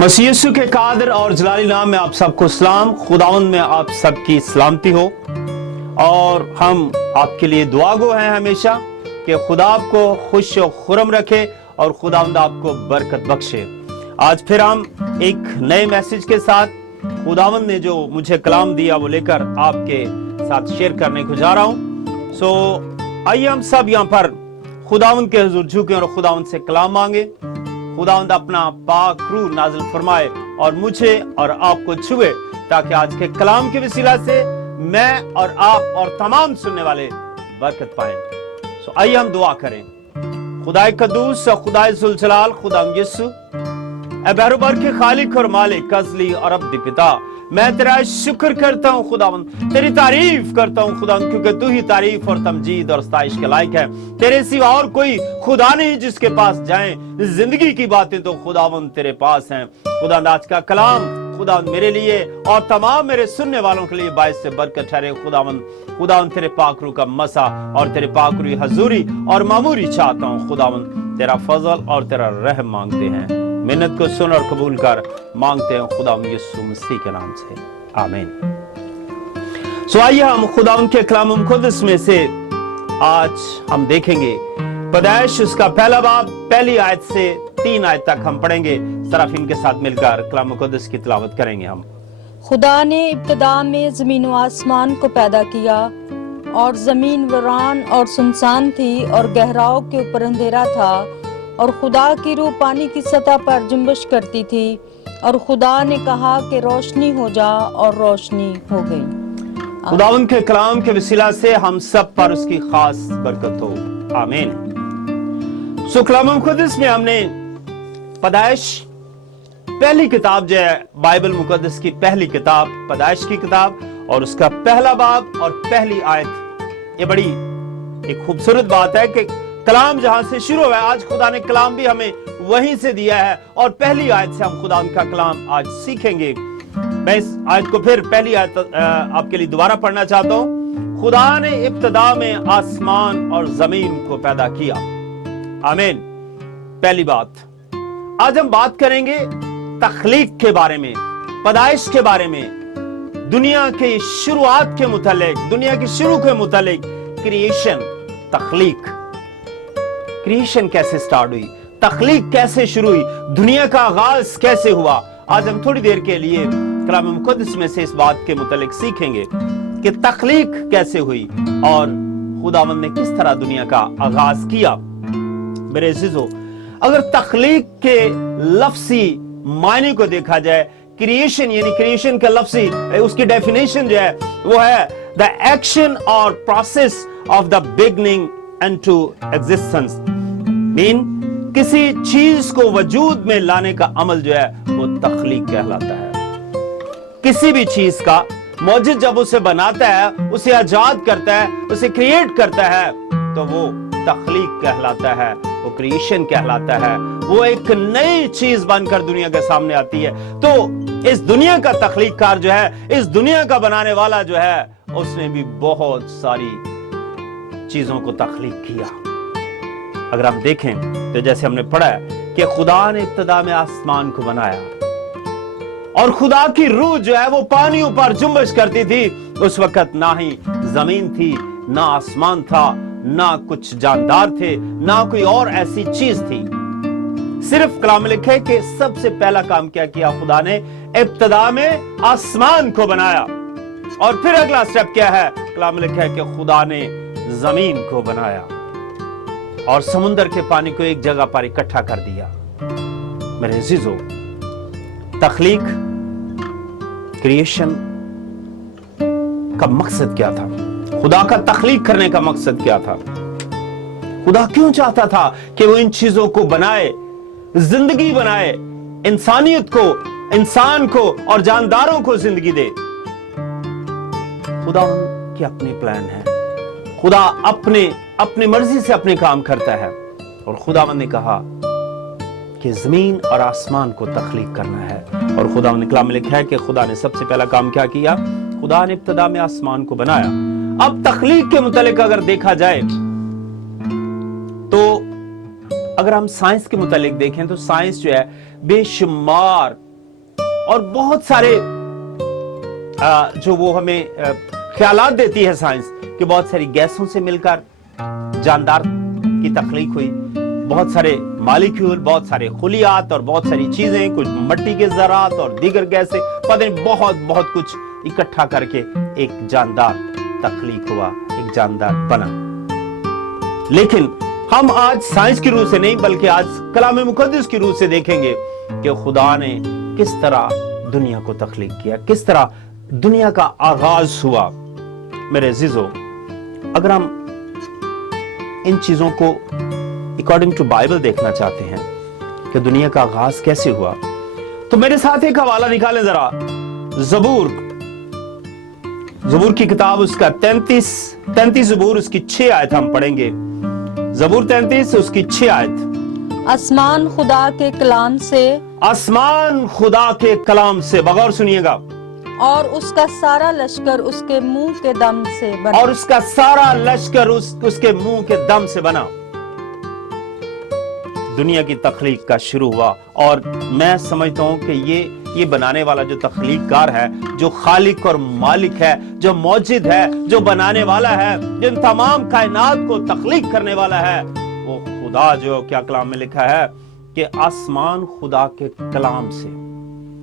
मसीह यीशु के कादर और जलाली नाम में आप सबको सलाम। खुदावंद में आप सबकी सलामती हो और हम आपके लिए दुआगो हैं हमेशा कि खुदा आपको खुश और खुरम रखे और खुदावंद आपको बरकत बख्शे। आज फिर हम एक नए मैसेज के साथ खुदावंद ने जो मुझे कलाम दिया वो लेकर आपके साथ शेयर करने को जा रहा हूं। आइए हम सब यहाँ पर खुदावंद के हुजूर झुकें और खुदावंद से कलाम मांगे। खुदावंद अपना पाक रूह नाज़िल फरमाए और मुझे और आपको छुए ताकि आज के कलाम के वसीला से मैं और आप और तमाम सुनने वाले बरकत पाएं। आइए हम दुआ करें। खुदाए कदूस और खुदाए जुल जलाल खुदाम यीशु ऐ बहरुबर के खालिक और मालिक अज़ली और अब्दी पिता, मैं तेरा शुक्र करता हूँ खुदावंद, तेरी तारीफ करता हूँ खुदावंद, क्योंकि तू ही तारीफ और तमजीद और सताइश के लायक है। तेरे सिवा और कोई खुदा नहीं जिसके पास जाएं। जिंदगी की बातें तो खुदावंद तेरे पास हैं। खुदावंद आज का कलाम खुदावंद मेरे लिए और तमाम मेरे सुनने वालों के लिए बाइस से बरकत ठहरे। खुदावंद तेरे पाक रूह का मसा और तेरे पाक रूह हजूरी और मामूरी चाहता हूँ खुदावंद, तेरा फजल और तेरा रहम मांगते हैं। मिन्नत को सुन और कबूल कर मांगते हैं खुदावंद यीशु मसीह के नाम से, आमीन। आइए हम खुदावंद के कलाम मुक़द्दस में से आज हम देखेंगे पैदाइश उसका पहला बाब पहली आयत से 3 आयत तक हम पढ़ेंगे। सराफीन के साथ मिलकर कलाम मुक़द्दस की तिलावत करेंगे हम। खुदा ने इब्तिदा में जमीन व आसमान को पैदा किया और जमीन वीरान और सुनसान थी और गहराओं के ऊपर अंधेरा था और खुदा की रूह पानी की सतह पर जुम्बिश करती थी और खुदा ने कहा कि रोशनी हो जा और रोशनी हो गई। खुदावंद के कलाम के वसीला से हम सब पर उसकी खास बरकत हो, आमीन। कलाम मुक़द्दस में हमने पैदाइश पहली किताब जो है बाइबल मुक़द्दस की पहली किताब पैदाइश की किताब और उसका पहला बाब और पहली आयत, ये बड़ी एक खूबसूरत बात है कि कलाम जहां से शुरू हुआ है, आज खुदा ने कलाम भी हमें वहीं से दिया है और पहली आयत से हम खुदा का कलाम आज सीखेंगे। मैं इस आयत को फिर पहली आयत आपके लिए दोबारा पढ़ना चाहता हूं। खुदा ने इब्तिदा में आसमान और जमीन को पैदा किया, आमीन। पहली बात, आज हम बात करेंगे तख्लीक के बारे में, पैदाइश के बारे में, दुनिया की शुरुआत के मुतालिक, दुनिया की शुरू के मुतालिक, क्रिएशन, तख्लीक, क्रिएशन कैसे स्टार्ट हुई, तख्लीक कैसे शुरू हुई, दुनिया का आगाज कैसे हुआ। आज हम थोड़ी देर के लिए कलाम मुक़द्दस में से इस बात के मुतालिक सीखेंगे कि तख्लीक कैसे हुई और खुदावंद ने किस तरह दुनिया का आगाज किया। मेरे अज़ीज़ों, अगर तख्लीक के लफ्ज़ी मायने को देखा जाए, क्रिएशन यानी क्रिएशन का लफ्ज़ी उसकी डेफिनेशन जो है वो है द एक्शन और process of the beginning into existence, mean किसी चीज को वजूद में लाने का अमल जो है वो तख्लीक कहलाता है। किसी भी चीज का मौजूद जब उसे बनाता है, उसे आजाद करता है, उसे क्रिएट करता है तो वो तख्लीक कहलाता है, वो क्रिएशन कहलाता है। वो एक नई चीज बनकर दुनिया के सामने आती है। तो इस दुनिया का तख्लीककार जो है, इस दुनिया का बनाने वाला जो है, उसने भी बहुत सारी चीजों को तख्लीक किया। अगर आप देखें तो जैसे हमने पढ़ा है कि खुदा ने इब्तिदा में आसमान को बनाया और खुदा की रूह जो है वो पानियों पर जुम्बिश करती थी। उस वक्त ना ही जमीन थी, ना आसमान था, ना कुछ जानदार थे, ना कोई और ऐसी चीज थी। सिर्फ कलाम में लिखे कि सबसे पहला काम क्या किया, खुदा ने इब्तिदा में आसमान को बनाया। और फिर अगला स्टेप क्या है, कलाम में लिखा है कि खुदा ने जमीन को बनाया और समुद्र के पानी को एक जगह पर इकट्ठा कर दिया। मेरे अज़ीज़ों, तख्लीक, क्रिएशन का मकसद क्या था? खुदा का तख्लीक करने का मकसद क्या था? खुदा क्यों चाहता था कि वो इन चीजों को बनाए, जिंदगी बनाए, इंसानियत को, इंसान को और जानदारों को जिंदगी दे? खुदा की अपनी प्लान है। खुदा अपनी मर्जी से अपने काम करता है और खुदावंद ने कहा कि जमीन और आसमान को तख्लीक करना है। और खुदावंद ने कलाम में लिखा है कि खुदा ने सबसे पहला काम क्या किया, खुदा ने इब्तिदा में आसमान को बनाया। अब तख्लीक के मुतालिक अगर देखा जाए तो अगर हम साइंस के मुतालिक देखें तो साइंस जो है बेशुमार और बहुत सारे जो वो हमें ख्यालात देती है साइंस कि बहुत सारी गैसों से मिलकर जानदार की तख्लीक हुई, बहुत सारे मालिक्यूल, बहुत सारे खुलियात और बहुत सारी चीजें, कुछ मिट्टी के ज़रात और दीगर गैसें, पता नहीं बहुत बहुत कुछ इकट्ठा करके एक जानदार तख्लीक हुआ, एक जानदार बना। लेकिन हम आज साइंस की रूह से नहीं बल्कि आज कलाम मुकद्दस की रूह से देखेंगे कि खुदा ने किस तरह दुनिया को तख्लीक किया, किस तरह दुनिया का आगाज हुआ। मेरे अजीजों, अगर हम इन चीजों को अकॉर्डिंग टू बाइबल देखना चाहते हैं कि दुनिया का आगाज कैसे हुआ, तो मेरे साथ एक हवाला निकालें जरा। जबूर की किताब, उसका 33 जबूर, उसकी 6 आयत हम पढ़ेंगे। जबूर 33 उसकी 6 आयत। आसमान खुदा के कलाम से, आसमान खुदा के कलाम से, बगौर सुनिएगा, और उसका सारा लश्कर उसके मुंह के दम से बना, और उसका सारा लश्कर उसके मुंह के दम से बना। दुनिया की तख्लीक का शुरू हुआ, और मैं समझता हूं कि ये बनाने वाला जो तख्लीककार है, जो खालिक और मालिक है, जो मौजिद है, जो बनाने वाला है, जिन तमाम कायनात को तख्लीक करने वाला है, वो खुदा जो क्या कलाम में लिखा है कि आसमान खुदा के कलाम से।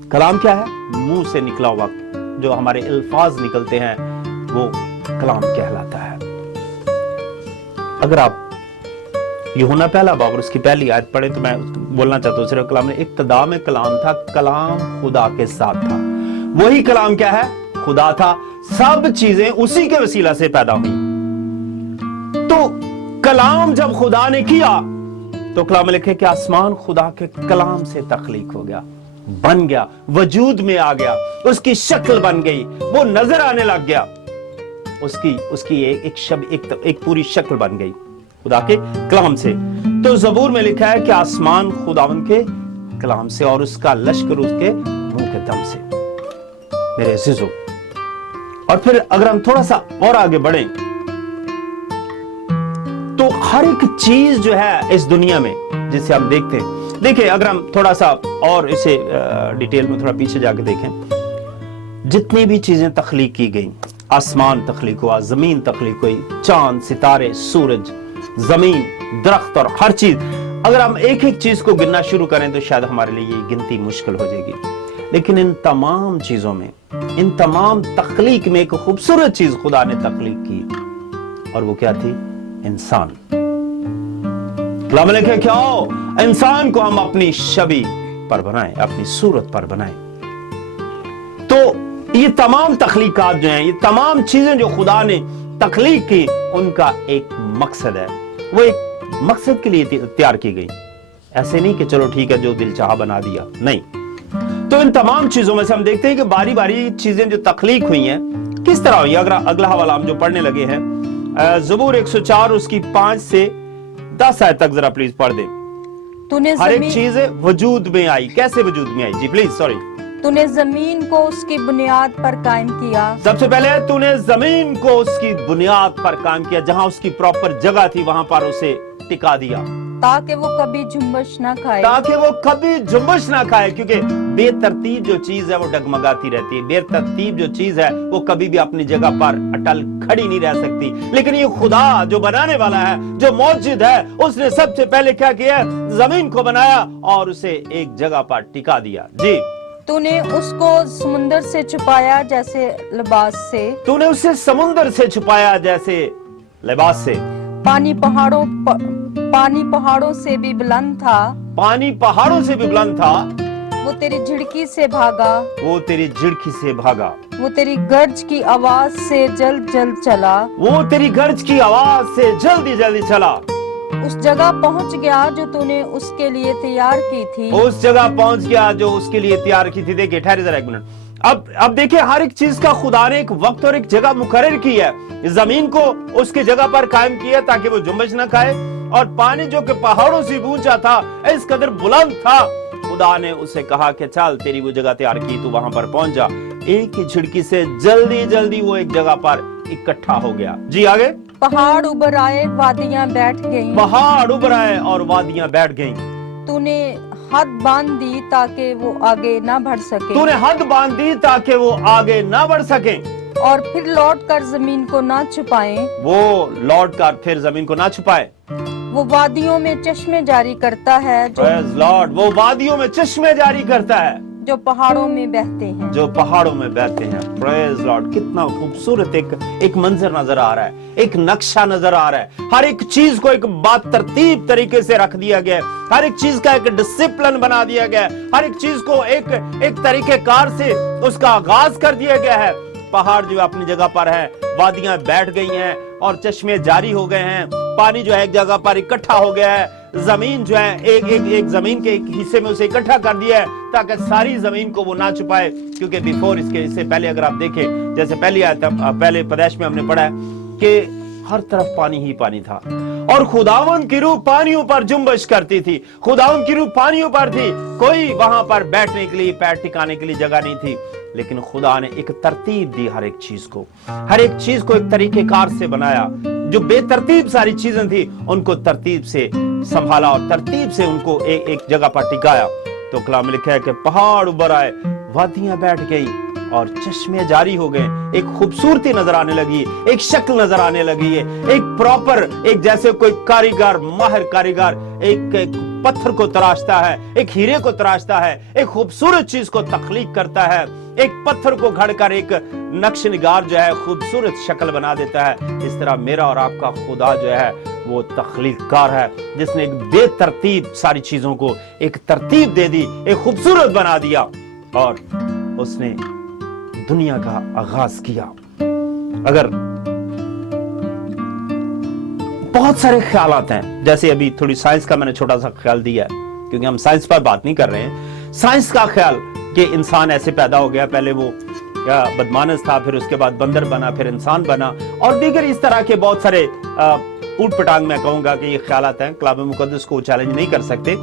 कलाम क्या है? मुंह से निकला हुआ जो हमारे अल्फाज निकलते हैं वो कलाम कहलाता है। अगर आप यूहन्ना पहला बाब और उसकी पहली आयत पढ़े तो मैं बोलना चाहता हूं, सिर्फ कलाम में इब्तिदा में कलाम था, कलाम खुदा के साथ था। वही कलाम क्या है? खुदा था। सब चीजें उसी के वसीला से पैदा हुई। तो कलाम जब खुदा ने किया तो कलाम में लिखे कि आसमान खुदा के कलाम से तख्लीक हो गया, बन गया, वजूद में आ गया, उसकी शक्ल बन गई, वो नजर आने लग गया, उसकी एक पूरी शक्ल बन गई खुदा के कलाम से। तो ज़बूर में लिखा है कि आसमान खुदावन के कलाम से और उसका लश्कर उसके मुंह के दम से। मेरे अजीजों, और फिर अगर हम थोड़ा सा और आगे बढ़ें तो हर एक चीज जो है इस दुनिया में जिसे हम देखते हैं, देखिए अगर हम थोड़ा सा और इसे डिटेल में थोड़ा पीछे जाके देखें, जितनी भी चीजें तख्लीक की गई, आसमान तख्लीक हुआ, जमीन तख्लीक हुई, चांद, सितारे, सूरज, जमीन, दरख्त और हर चीज, अगर हम एक एक चीज को गिनना शुरू करें तो शायद हमारे लिए ये गिनती मुश्किल हो जाएगी। लेकिन इन तमाम चीजों में, इन तमाम तख्लीक में एक खूबसूरत चीज खुदा ने तख्लीक की, और वो क्या थी? इंसान। कलाम में लिखा है क्या? इंसान को हम अपनी छवि पर बनाएं, अपनी सूरत पर बनाएं। तो ये तमाम तख्लीकात जो हैं, ये तमाम चीजें जो खुदा ने तख्लीक की, उनका एक मकसद है। वो एक मकसद के लिए तैयार की गई, ऐसे नहीं कि चलो ठीक है जो दिल चाहा बना दिया, नहीं। तो इन तमाम चीजों में से हम देखते हैं कि बारी बारी चीजें जो तख्लीक हुई हैं किस तरह हुई। अगर अगला हवाला हम जो पढ़ने लगे हैं, ज़बूर 104 उसकी 5 से 10 आयत तक जरा प्लीज पढ़ दें। हर एक चीज वजूद में आई। कैसे वजूद में आई? जी प्लीज, सॉरी। तूने जमीन को उसकी बुनियाद पर कायम किया। सबसे पहले तूने जमीन को उसकी बुनियाद पर कायम किया, जहां उसकी प्रॉपर जगह थी वहां पर उसे टिका दिया, ताकि वो कभी जुम्बश ना खाए। ताकि वो कभी जुम्बश ना खाए, क्योंकि बेतरतीब जो चीज है वो डगमगाती रहती है। बेतरतीब जो चीज है वो कभी भी अपनी जगह पर अटल खड़ी नहीं रह सकती। लेकिन ये खुदा जो बनाने वाला है, जो मौजूद है, उसने सबसे पहले क्या किया? जमीन को बनाया और उसे एक जगह पर टिका दिया। जी। तूने उसको समुंदर से छुपाया जैसे लिबास से। तूने उसे समुंदर से छुपाया जैसे लिबास से। पानी पहाड़ों से भी बुलंद था। पानी पहाड़ों से भी बुलंद था। वो तेरी झिड़की से भागा। वो तेरी झिड़की से भागा। वो तेरी गर्ज की आवाज से जल्द जल्द चला। वो तेरी गर्ज की आवाज से जल्दी जल्दी चला। उस जगह पहुंच गया जो तूने उसके लिए तैयार की थी। उस जगह पहुंच गया जो उसके लिए तैयार की थी। देखिए, ठहरे जरा एक मिनट। अब देखिए, हर एक चीज का खुदा ने एक वक्त और एक जगह मुकर्रर की है। जमीन को उसकी जगह पर कायम किया ताकि वो जुम्बश न खाए, और पानी जो कि पहाड़ों से ऊंचा था, इस कदर बुलंद था, खुदा ने उसे कहा कि चल तेरी वो जगह तैयार की, तू वहां पर पहुंच जा। एक ही झिड़की से जल्दी जल्दी वो एक जगह पर इकट्ठा हो गया। जी आगे। पहाड़ उभर आए, वादियां बैठ गईं। पहाड़ उभर आए और वादियां बैठ गईं। तूने हद बांध दी ताकि वो आगे ना बढ़ सके तूने हद बांध दी ताकि वो आगे ना बढ़ सके और फिर लौट कर जमीन को ना छुपाएं। वो लौट कर फिर जमीन को ना छुपाए। वो वादियों में चश्मे जारी करता है प्रेज लॉर्ड, वो वादियों में चश्मे जारी करता है जो पहाड़ों में बहते हैं। जो पहाड़ों में बहते हैं। प्रेज लॉर्ड, कितना खूबसूरत एक मंजर नजर आ रहा है, एक नक्शा नजर आ रहा है। हर एक चीज को एक बात तरतीब तरीके से रख दिया गया है, हर एक चीज का एक डिसिप्लिन बना दिया गया है, हर एक चीज को एक तरीकेकार से उसका आगाज कर दिया गया है। पहाड़ जो अपनी जगह पर है, वादियां बैठ गई हैं और चश्मे जारी हो गए हैं, पानी जो है एक जगह पर इकट्ठा हो गया है, जमीन जो है एक जमीन के एक हिस्से में उसे इकट्ठा कर दिया है ताकि सारी जमीन को वो ना छुपाए। क्योंकि बिफोर इससे पहले अगर आप देखें, जैसे पहले पैदाइश में हमने पढ़ा है कि हर तरफ पानी ही पानी था और खुदावंद की रूह पानियों पर जुम्बश करती थी, खुदावंद की रूह पानियों पर थी, कोई वहां पर बैठने के लिए पैर टिकाने के लिए जगह नहीं थी। लेकिन खुदा ने एक तरतीब दी, हर एक चीज को एक तरीकेकार से बनाया। जो बेतरतीब सारी चीजें थी उनको तरतीब से संभाला और तरतीब से उनको एक जगह पर टिकाया। तो कलाम में लिखा है कि पहाड़ उभर आए, वादियां बैठ गई और चश्मे जारी हो गए। एक खूबसूरती नजर आने लगी, एक शक्ल नजर आने लगी है, एक प्रॉपर, एक जैसे कोई कारीगर, माहिर कारीगर एक पत्थर को तराशता है, एक हीरे को तराशता है, एक खूबसूरत चीज को तख्लीक करता है, एक पत्थर को घड़कर एक नक्शनिगार जो है खूबसूरत शक्ल बना देता है। इस तरह मेरा और आपका खुदा जो है वो तख्लीककार है, जिसने एक बेतरतीब सारी चीजों को एक तरतीब दे दी, एक खूबसूरत बना दिया और उसने दुनिया का आगाज किया। अगर बहुत सारे ख्यालात हैं, जैसे अभी थोड़ी साइंस का मैंने छोटा सा ख्याल दिया है, क्योंकि हम साइंस पर बात नहीं कर रहे हैं। साइंस का ख्याल कि इंसान ऐसे पैदा हो गया, पहले वो बदमानस था, फिर उसके बाद बंदर बना, फिर इंसान बना, और दीगर इस तरह के बहुत सारे ऊट पटांग मैं कहूंगा कि ये ख्यालात हैं। कलाम मुकद्दस को चैलेंज नहीं कर सकते।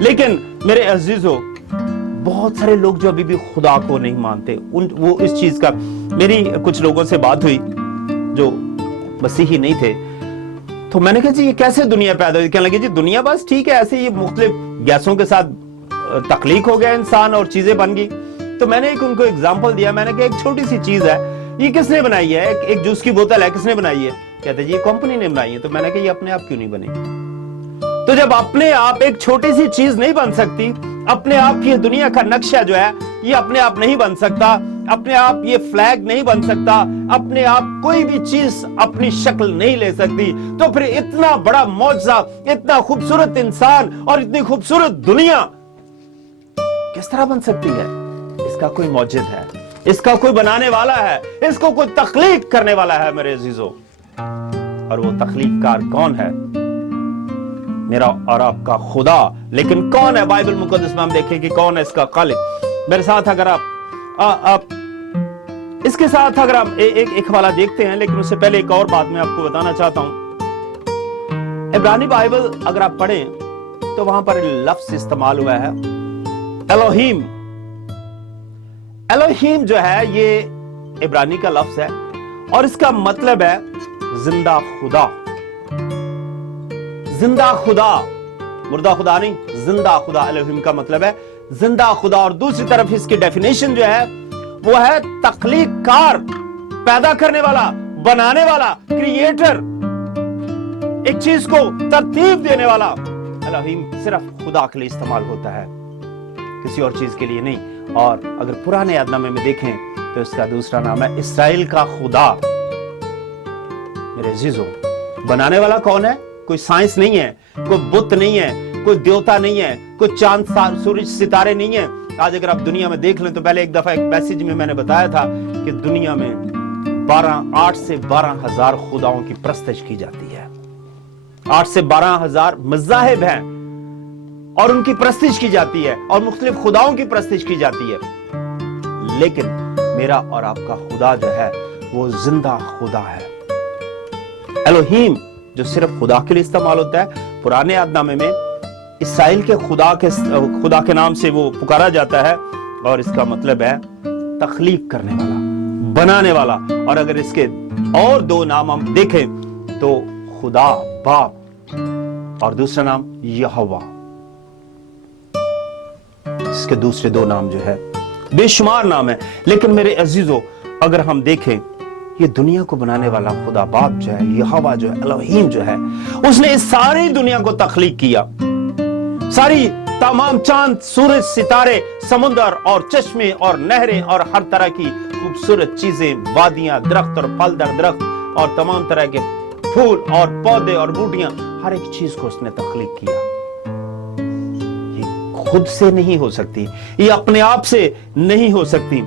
लेकिन मेरे अजीजों, बहुत सारे लोग जो अभी भी खुदा को नहीं मानते, वो इस चीज का, मेरी कुछ लोगों से बात हुई जो मसीही नहीं थे, तो मैंने कहा जी ये कैसे दुनिया पैदा हुई? कहने लगे जी दुनिया बस ठीक है, ऐसे ये मुख्तलिफ गैसों के साथ तख्लीक हो गया इंसान और चीजें बन गई। तो मैंने उनको एग्जांपल दिया, मैंने कहा एक छोटी सी चीज है, ये किसने बनाई है? एक जूस की बोतल है, किसने बनाई है? कहते जी ये कंपनी ने बनाई है। तो मैंने कहा ये अपने आप क्यों नहीं बनी? तो जब अपने आप एक छोटी सी चीज नहीं बन सकती, अपने आप ये दुनिया का नक्शा जो है ये अपने आप नहीं बन सकता, अपने आप ये फ्लैग नहीं बन सकता, अपने आप कोई भी चीज अपनी शक्ल नहीं ले सकती, तो फिर इतना बड़ा मौजज़ा, इतना खूबसूरत इंसान और इतनी खूबसूरत दुनिया किस तरह बन सकती है? इसका कोई मौजिद है, इसका कोई बनाने वाला है, इसको कोई तख्लीक करने वाला है मेरे अजीजों। और वो तख्लीककार कौन है? मेरा और आपका खुदा। लेकिन कौन है? बाइबल मुकद्दस में हम देखें कि कौन है इसका खालिक। मेरे साथ अगर आप इसके साथ अगर आप एक हवाला देखते हैं, लेकिन उससे पहले एक और बात मैं आपको बताना चाहता हूं। इब्रानी बाइबल अगर आप पढ़ें तो वहां पर लफ्ज इस्तेमाल हुआ है एलोहीम। एलोहीम जो है ये इब्रानी का लफ्ज है और इसका मतलब है जिंदा खुदा। जिंदा खुदा, मुर्दा खुदा नहीं, जिंदा खुदा। एलोहीम का मतलब है जिंदा खुदा। और दूसरी तरफ इसकी डेफिनेशन जो है वो है तख्लीककार, पैदा करने वाला, बनाने वाला, क्रिएटर, एक चीज को तरतीब देने वाला। एलोहीम सिर्फ खुदा के लिए इस्तेमाल होता है, किसी और चीज के लिए नहीं। और अगर पुराने यादनामे में देखें तो इसका दूसरा नाम है इस्राएल का खुदा। मेरे अजीजों, बनाने वाला कौन है? कोई साइंस नहीं है, कोई बुत नहीं है, कोई देवता नहीं है, कोई चांद सूरज सितारे नहीं है। आज अगर आप दुनिया में देख लें तो पहले एक दफा एक मैसेज में मैंने बताया था कि दुनिया में 8 से 12 हजार खुदाओं की प्रस्तश की जाती है। 8 से 12 हजार मज़ाहिब हैं और उनकी प्रस्तश की जाती है और मुख्तलिफ खुदाओं की प्रस्तश की जाती है। लेकिन मेरा और आपका खुदा जो है वो जिंदा खुदा है। एलोहीम जो सिर्फ खुदा के लिए इस्तेमाल होता है, पुराने यादनामे में इस्राएल के खुदा के नाम से वो पुकारा जाता है और इसका मतलब है तख्लीक करने वाला, बनाने वाला। और अगर इसके और दो नाम हम देखें तो खुदा बाप और दूसरा नाम यहोवा। اس کے دوسرے دو نام جو ہے बेशुमार नाम है। लेकिन मेरे अजीजों, अगर हम देखें, ये दुनिया को बनाने वाला खुदा बाप जो है, यहोवा जो है, एलोहीम जो है, उसने इस सारी दुनिया को तख्लीक किया। सारी तमाम चांद, सूरज, सितारे, समुंदर और चश्मे और नहरें और हर तरह की खूबसूरत चीजें, वादियां, दरख्त और फलदार दरख्त और तमाम तरह के फूल और पौधे और बूटियां, हर एक चीज को उसने तख्लीक किया। खुद से नहीं हो सकती, ये अपने आप से नहीं हो सकती।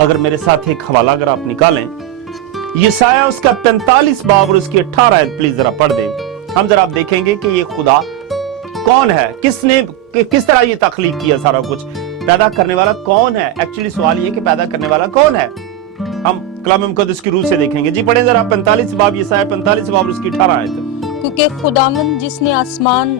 अगर मेरे साथ एक हवाला अगर आप निकालें, यशायाह उसका 45 बाब और उसकी 18 आयत प्लीज जरा पढ़ दें। हम जरा आप देखेंगे कि ये खुदा कौन है, किस तरह ये तख्लीक किया, सारा कुछ पैदा करने वाला कौन है। एक्चुअली सवाल ये कि पैदा करने वाला कौन है, हम कलाम मुकद्दस की रूह से देखेंगे। जी पढ़ें जरा 45 बाब, यशायाह 45 बाब और उसकी 18 आयत। क्योंकि खुदावंद जिसने आसमान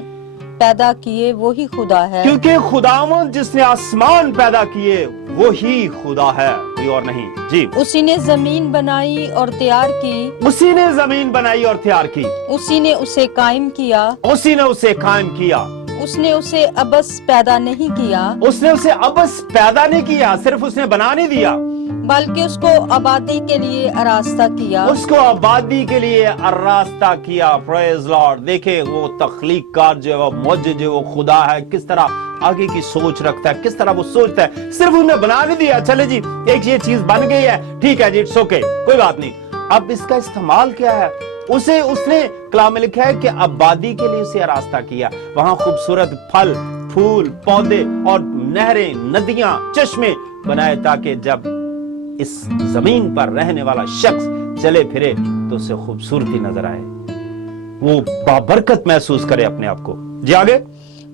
पैदा किए वही खुदा है। क्योंकि खुदावंद जिसने आसमान पैदा किए वही खुदा है, कोई और नहीं। जी, उसी ने जमीन बनाई और तैयार की, उसी ने जमीन बनाई और तैयार की, उसी ने उसे कायम किया, उसी ने उसे कायम किया। उसने उसे अबस पैदा नहीं किया, उसने उसे अबस पैदा नहीं किया, सिर्फ उसने बना नहीं दिया, बल्कि उसको आबादी के लिए आरास्ता किया। उसको आबादी के लिए रास्ता किया। Praise Lord. देखे वो तख्लीककार जो है, वो मौजूद जो वो खुदा है, किस तरह आगे की सोच रखता है, किस तरह वो सोचता है। सिर्फ उसने बना नहीं दिया, चले जी एक ये चीज बन गई है, ठीक है जी, इट्स ओके, कोई बात नहीं। अब इसका इस्तेमाल क्या है, उसने कलाम में लिखा है कि आबादी के लिए उसे रास्ता किया। वहां खूबसूरत फल, फूल, पौधे और नहरें, नदियां, चश्मे बनाए ताकि जब इस जमीन पर रहने वाला शख्स चले फिरे तो उसे खूबसूरती नजर आए, वो बाबरकत महसूस करे अपने आप को। जी आगे।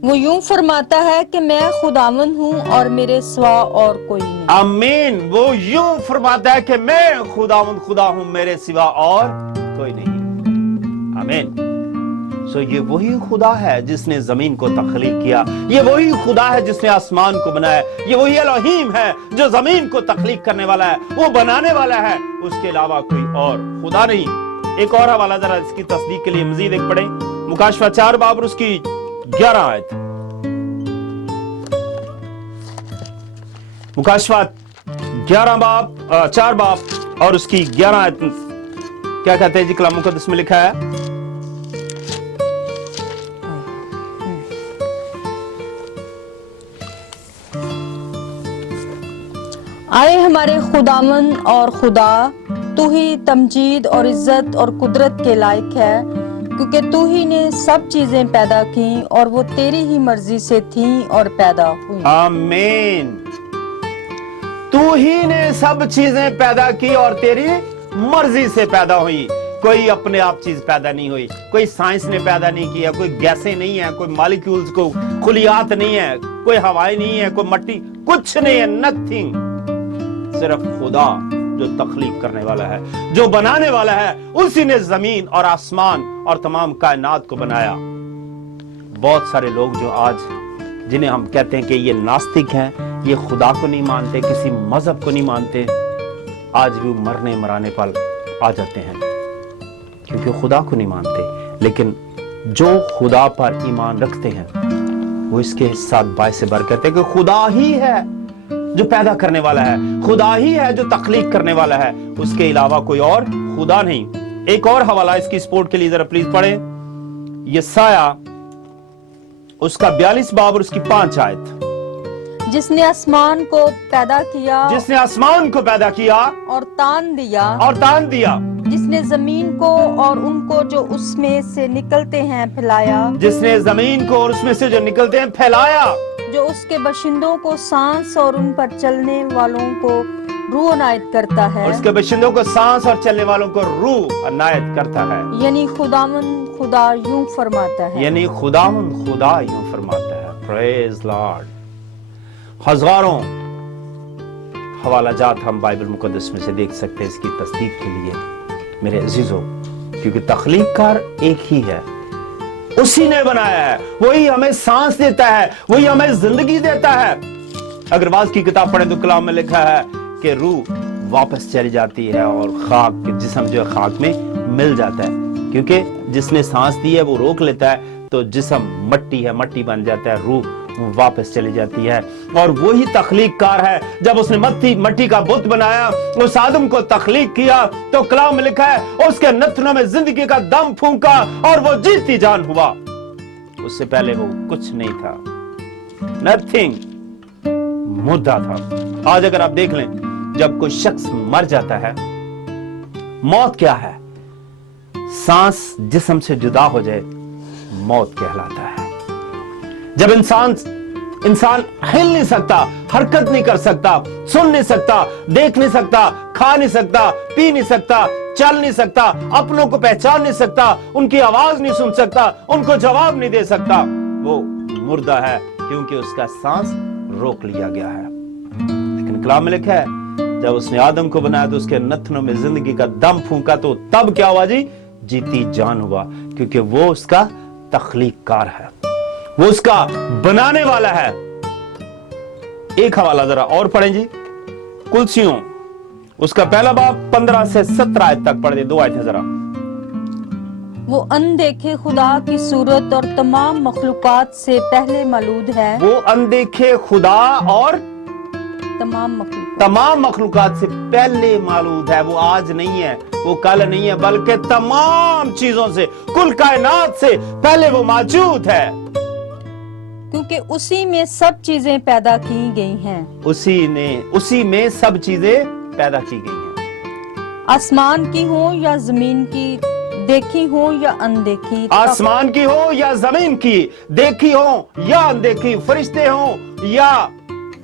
वो यूं फरमाता है कि मैं खुदावंद हूँ और मेरे सिवा और कोई नहीं। आमीन। वो यूं फरमाता है कि मैं खुदावंद खुदा हूं, मेरे सिवा और कोई नहीं। आमीन। सो ये वही खुदा है जिसने जमीन को तख्लीक किया, ये वही खुदा है जिसने आसमान को बनाया, ये वही एलोहीम है जो जमीन को तख्लीक करने वाला है, वो बनाने वाला है, उसके अलावा कोई और खुदा नहीं। एक और हवाला जरा इसकी तस्दीक के लिए मजीद एक पढ़ें, मुकाशफा 4 बाब और उसकी 11 आयत। मुकाशफा 4 बाब और उसकी 11 आयत क्या कहते हैं जी, कलाम मुकद्दस में लिखा है, आए हमारे खुदावंद और खुदा, तू ही तमजीद और इज्जत और कुदरत के लायक है, क्योंकि तू ही ने सब चीजें पैदा की और वो तेरी ही मर्जी से थी और पैदा हुई। आमीन। तू ही ने सब चीजें पैदा की और तेरी मर्जी से पैदा हुई। कोई अपने आप चीज पैदा नहीं हुई, कोई साइंस ने पैदा नहीं किया, कोई गैसें नहीं है, कोई मॉलिक्यूल्स को खुलियात नहीं है, कोई हवाएं नहीं है, कोई मट्टी, कुछ नहीं है, नथिंग। सिर्फ खुदा जो तख्लीक करने वाला है, जो बनाने वाला है, उसी ने जमीन और आसमान और तमाम कायनात को बनाया। बहुत सारे लोग जो आज जिन्हें हम कहते हैं कि ये नास्तिक हैं, ये खुदा को नहीं मानते, किसी मजहब को नहीं मानते, आज भी मरने मराने पर आ जाते हैं क्योंकि खुदा को नहीं मानते। लेकिन जो खुदा पर ईमान रखते हैं वो इसके साथ बायस बरकत है कि खुदा ही है जो पैदा करने वाला है, खुदा ही है जो तख्लीक करने वाला है, उसके अलावा कोई और खुदा नहीं। एक और हवाला इसकी सपोर्ट के लिए जरा प्लीज पढ़ें, यशायाह उसका 42 बाब और उसकी 5 आयत। जिसने आसमान को पैदा किया, जिसने आसमान को पैदा किया और तान दिया, और तान दिया, जिसने जमीन को और उनको जो उसमें से निकलते हैं फैलाया, जिसने जमीन को और उसमें से जो निकलते हैं फैलाया, जो उसके बाशिंदों को सांस और उन पर चलने वालों को रूह अनायत करता है, उसके बाशिंदों को सांस और चलने वालों को रूह अनायत करता है। यानी खुदावंद खुदा यूं फरमाता है, यानी खुदावंद खुदा यूं फरमाता है। Praise Lord. हजारों हवाला जात हम बाइबल मुकद्दस में से देख सकते हैं इसकी तस्दीक के लिए मेरे अजीजों, क्योंकि तख्लीककार एक ही है, उसी ने बनाया है, वही हमें सांस देता है, वही हमें जिंदगी देता है। अगर वाज की किताब पढ़े तो कलाम में लिखा है कि रूह वापस चली जाती है और खाक जिस्म जो है खाक में मिल जाता है, क्योंकि जिसने सांस दी है वो रोक लेता है तो जिस्म मट्टी है, मट्टी बन जाता है, रूह वो वापस चली जाती है। और वही तख्लीक कार है, जब उसने मट्टी का बुत बनाया, उस आदम को तख्लीक किया, तो कलाम में लिखा है उसके नथनों में जिंदगी का दम फूंका और वो जीती जान हुआ। उससे पहले वो कुछ नहीं था, नथिंग, मुर्दा था। आज अगर आप देख लें, जब कोई शख्स मर जाता है, मौत क्या है? सांस जिस्म से जुदा हो जाए, मौत कहलाता है। जब इंसान हिल नहीं सकता, हरकत नहीं कर सकता, सुन नहीं सकता, देख नहीं सकता, खा नहीं सकता, पी नहीं सकता, चल नहीं सकता, अपनों को पहचान नहीं सकता, उनकी आवाज नहीं सुन सकता, उनको जवाब नहीं दे सकता, वो मुर्दा है, क्योंकि उसका सांस रोक लिया गया है। लेकिन कलाम में लिखा है, जब उसने आदम को बनाया तो उसके नथनों में जिंदगी का दम फूंका, तो तब क्या हुआ जी? जीती जान हुआ, क्योंकि वो उसका तख्लीककार है, वो उसका बनाने वाला है। एक हवाला जरा और पढ़ें जी, कुलसियों उसका पहला बाब 15 से 17 आयत तक पढ़ दे, 2 आयतें जरा। वो अनदेखे खुदा की सूरत और तमाम मखलूकात से पहले मौजूद है। वो अनदेखे खुदा और तमाम मखलूकात से पहले मौजूद है। वो आज नहीं है, वो कल नहीं है, बल्कि तमाम चीजों से, कुल कायनात से पहले वो मौजूद है, क्योंकि उसी में सब चीजें पैदा की गई हैं। उसी में सब चीजें पैदा की गई हैं। आसमान की हो या जमीन की, देखी हो या अनदेखी, आसमान की हो या जमीन की, देखी हो या अनदेखी, फरिश्ते हो या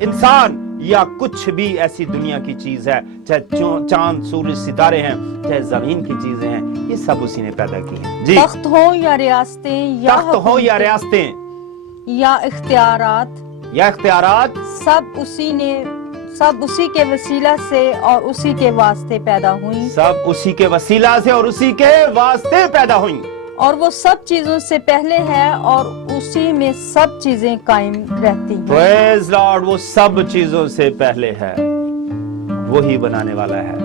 इंसान या कुछ भी ऐसी दुनिया की चीज है, चाहे चांद सूरज सितारे हैं, चाहे जमीन की चीजें हैं, ये सब उसी ने पैदा की हैं जी। तख्त हो या रियासतें, या इख्तियारात, सब उसी के वसीला से और उसी के वास्ते पैदा हुई। सब उसी के वसीला से और उसी के वास्ते पैदा हुई। और वो सब चीजों से पहले है और उसी में सब चीजें कायम रहती हैं। प्रेज़ लॉर्ड, वो सब चीजों से पहले है, वही बनाने वाला है।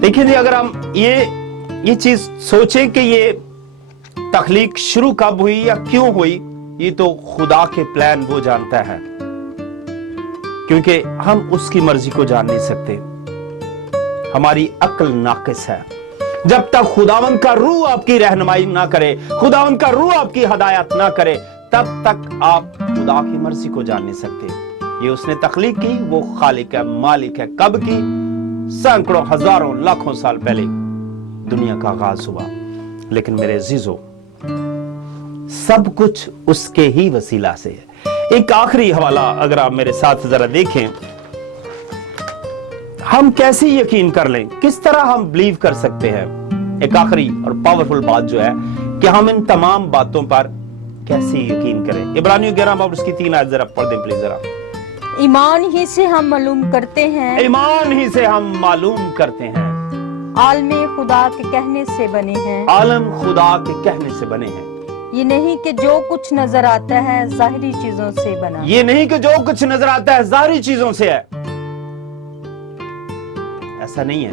देखिए जी, अगर हम ये चीज सोचें कि ये तख्लीक शुरू कब हुई या क्यों हुई, ये तो खुदा के प्लान वो जानता है, क्योंकि हम उसकी मर्जी को जान नहीं सकते, हमारी अक्ल नाकिस है। जब तक खुदावंद का रूह आपकी रहनुमाई ना करे, खुदावंद का रूह आपकी हदायत ना करे, तब तक आप खुदा की मर्जी को जान नहीं सकते। ये उसने तख्लीक की, वो खालिक है, मालिक है। कब की? सैकड़ों, हजारों, लाखों साल पहले दुनिया का आगाज हुआ। लेकिन मेरे अजीजों, सब कुछ उसके ही वसीला से है। एक आखिरी हवाला अगर आप मेरे साथ जरा देखें, हम कैसे यकीन कर लें, किस तरह हम बिलीव कर सकते हैं। एक आखिरी और पावरफुल बात जो है कि हम इन तमाम बातों पर कैसे यकीन करें। इब्रानियों 11 बाब उसकी 3 आयत जरा पढ़ दें प्लीज जरा। ईमान ही से हम मालूम करते हैं, ईमान ही से हम मालूम करते हैं, आलम खुदा के कहने से बने हैं, आलम खुदा के कहने से बने हैं। ये नहीं कि जो कुछ नजर आता है जाहिरी चीजों से बना, ये नहीं कि जो कुछ नजर आता है जाहिरी चीजों से है, ऐसा नहीं है,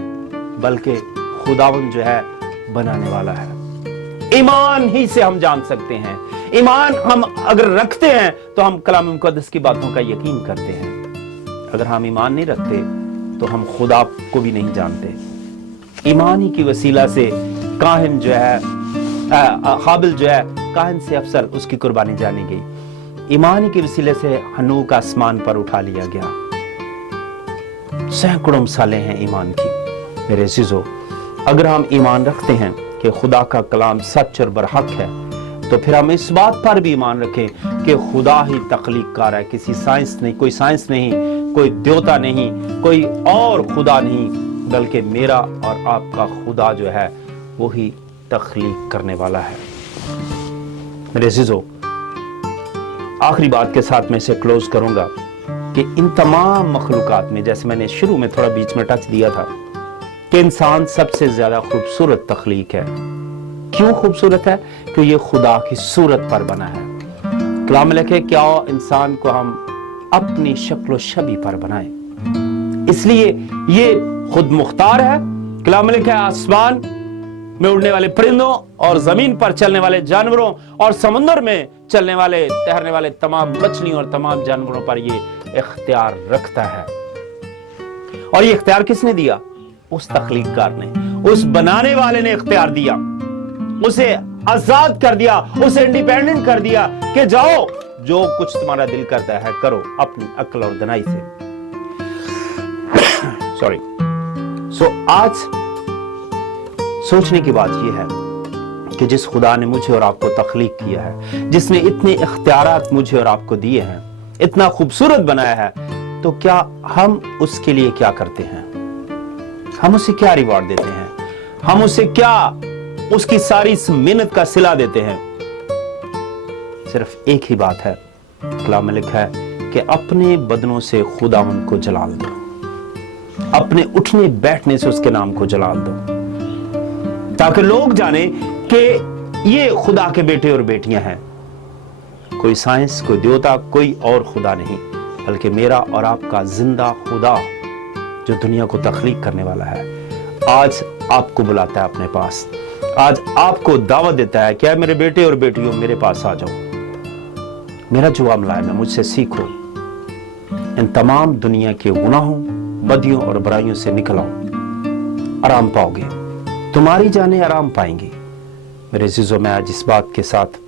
बल्कि खुदावंद जो है बनाने वाला है। ईमान ही से हम जान सकते हैं। ईमान हम अगर रखते हैं तो हम कलाम मुकद्दस की बातों का यकीन करते हैं। अगर हम ईमान नहीं रखते तो हम खुदा को भी नहीं जानते। ईमान ही की वसीला से काहिन जो है, हाबिल जो है, काहिन से अफसर उसकी कुर्बानी जानी गई। ईमान ही के वसीले से हनूक आसमान पर उठा लिया गया। सैकड़ों मिसालें हैं ईमान की। मेरे अजीजों, अगर हम ईमान रखते हैं कि खुदा का कलाम सच और बरहक है, तो फिर हम इस बात पर भी ईमान रखें कि खुदा ही तख्लीककार है। किसी साइंस नहीं, कोई साइंस नहीं, कोई देवता नहीं, कोई और खुदा नहीं, बल्कि मेरा और आपका खुदा जो है वही तख्लीक करने वाला है। मेरे अजीजों, आखिरी बात के साथ मैं इसे क्लोज करूंगा कि इन तमाम मखलूकात में, जैसे मैंने शुरू में थोड़ा बीच में टच दिया था, कि इंसान सबसे ज्यादा खूबसूरत तख्लीक है। क्यों खूबसूरत है? क्योंकि ये खुदा की सूरत पर बना है। कलाम में लिखे, क्या इंसान को हम अपनी शक्ल शबी पर बनाएं, इसलिए ये खुद मुख्तार है। कलाम में लिखा है, आसमान में उड़ने वाले परिंदों और जमीन पर चलने वाले जानवरों और समुद्र में चलने वाले तैरने वाले तमाम मछलियों और तमाम जानवरों पर ये इख्तियार रखता है। और ये इख्तियार किसने दिया? उस तख्लीककार ने, उस बनाने वाले ने इख्तियार दिया, उसे आजाद कर दिया, उसे इंडिपेंडेंट कर दिया कि जाओ जो कुछ तुम्हारा दिल करता है करो अपनी अक्ल और दनाई से। सॉरी। सो आज सोचने की बात यह है कि जिस खुदा ने मुझे और आपको तख्लीक किया है, जिसने इतने इख्तियारात मुझे और आपको दिए हैं, इतना खूबसूरत बनाया है, तो क्या हम उसके लिए क्या करते हैं? हम उसे क्या रिवॉर्ड देते हैं? हम उसे क्या उसकी सारी इस मेहनत का सिला देते हैं? सिर्फ एक ही बात है, कलाम में लिखा है कि अपने बदनों से खुदावंद को जलाल दो, अपने उठने बैठने से उसके नाम को जलाल दो, ताकि लोग जाने कि ये खुदा के बेटे और बेटियां हैं। कोई साइंस, कोई देवता, कोई और खुदा नहीं, बल्कि मेरा और आपका जिंदा खुदा जो दुनिया को तख्लीक करने वाला है, आज आपको बुलाता है अपने पास। आज आपको दावत देता है, क्या मेरे बेटे और बेटियों मेरे पास आ जाओ, मेरा जुआ मिलाए में मुझसे सीखो, इन तमाम दुनिया के गुनाहों, बदियों और बुराइयों से निकल आओ, आराम पाओगे, तुम्हारी जानें आराम पाएंगी। मेरे अजीजों, मैं आज इस बात के साथ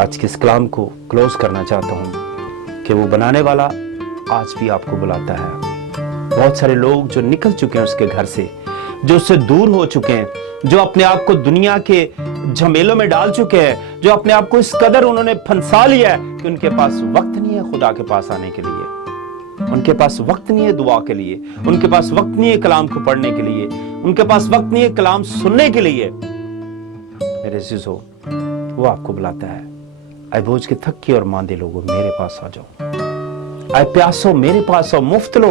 आज के इस कलाम को क्लोज करना चाहता हूं कि वो बनाने वाला आज भी आपको बुलाता है। बहुत सारे लोग जो निकल चुके हैं उसके घर से, जो उससे दूर हो चुके हैं, जो अपने आप को दुनिया के झमेलों में डाल चुके हैं, जो अपने आप को इस कदर उन्होंने फंसा लिया है कि उनके पास वक्त नहीं है खुदा के पास आने के लिए, उनके पास वक्त नहीं है दुआ के लिए, उनके पास वक्त नहीं है कलाम को पढ़ने के लिए, उनके पास वक्त नहीं है कलाम सुनने के लिए। मेरे अजीजों, वो आपको बुलाता है, आए बोझ के थके और मांदे लोगों मेरे पास आ जाओ, आए प्यासो मेरे पास आओ, मुफ्त लो,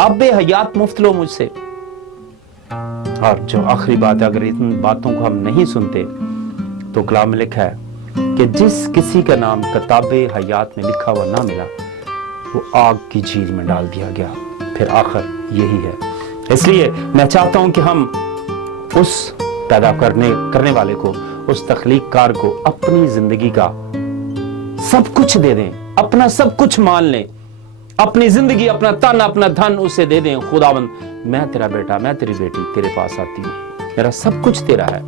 अब हयात मुफ्त लो मुझसे। और जो आखिरी बात है, अगर इन बातों को हम नहीं सुनते तो कलाम में लिखा है कि जिस किसी का नाम किताबे हयात में लिखा हुआ ना मिला, वो आग की झील में डाल दिया गया। फिर आखिर यही है। इसलिए मैं चाहता हूं कि हम उस पैदा करने वाले को, उस तख्लीककार को अपनी जिंदगी का सब कुछ दे दें, अपना सब कुछ मान लें, अपनी जिंदगी, अपना तन, अपना धन उसे दे दें। खुदावंद, मैं तेरा बेटा, मैं तेरी बेटी तेरे पास आती हूँ, मेरा सब कुछ तेरा है।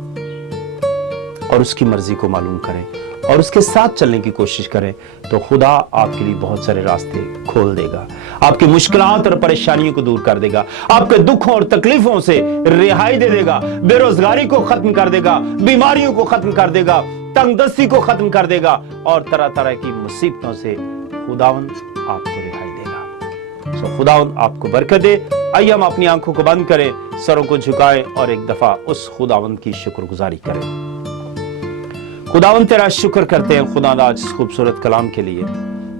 और उसकी मर्जी को मालूम करें और उसके साथ चलने की कोशिश करें तो खुदा आपके लिए बहुत सारे रास्ते खोल देगा, आपकी मुश्किलात और परेशानियों को दूर कर देगा, आपके दुखों और तकलीफों से रिहाई दे देगा, बेरोजगारी को खत्म कर देगा, बीमारियों को खत्म कर देगा, तंगदस्ती को खत्म कर देगा और तरह तरह की मुसीबतों से खुदावंद आपको रिहाई देगा। सो खुदावंद आपको बरकत दे। आइए हम अपनी आंखों को बंद करें, सरों को झुकाएं और एक दफा उस खुदावंद की शुक्रगुजारी करें। खुदावंद तेरा शुक्र करते हैं खुदावंद आज इस खूबसूरत कलाम के लिए,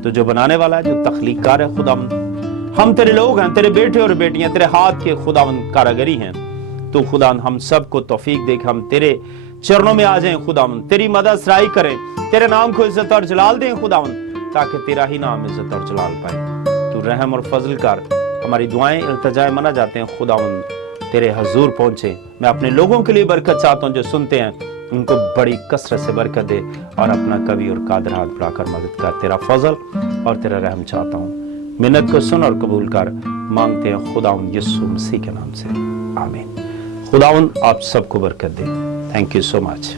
तो जो बनाने वाला है, जो तख्लीककार है खुदावंद, हम तेरे लोग हैं, तेरे बेटे और बेटियां, तेरे हाथ के खुदावंद कारागरी हैं। तो खुदावंद हम सबको तौफीक दे कि हम तेरे चरणों में आ जाएं खुदावंद, तेरी मदद सराई करें, तेरे नाम को इज्जत और जलाल दें खुदावंद, ताकि तेरा ही नाम इज्जत और जलाल पाए। तू रहम और फजल कर, हमारी दुआएं इल्तिजाएं मना जाते हैं खुदावंद, तेरे हजूर पहुंचे। मैं अपने लोगों के लिए बरकत चाहता हूं जो सुनते हैं, उनको बड़ी कसरत से बरकत दे और अपना कवि और कादर हाथ बढ़ाकर मदद कर। तेरा फजल और तेरा रहम चाहता हूँ, मिन्नत को सुन और कबूल कर, मांगते हैं खुदावंद यीशु मसीह के नाम से, आमीन। खुदावंद आप सबको बरकत दे। Thank you so much.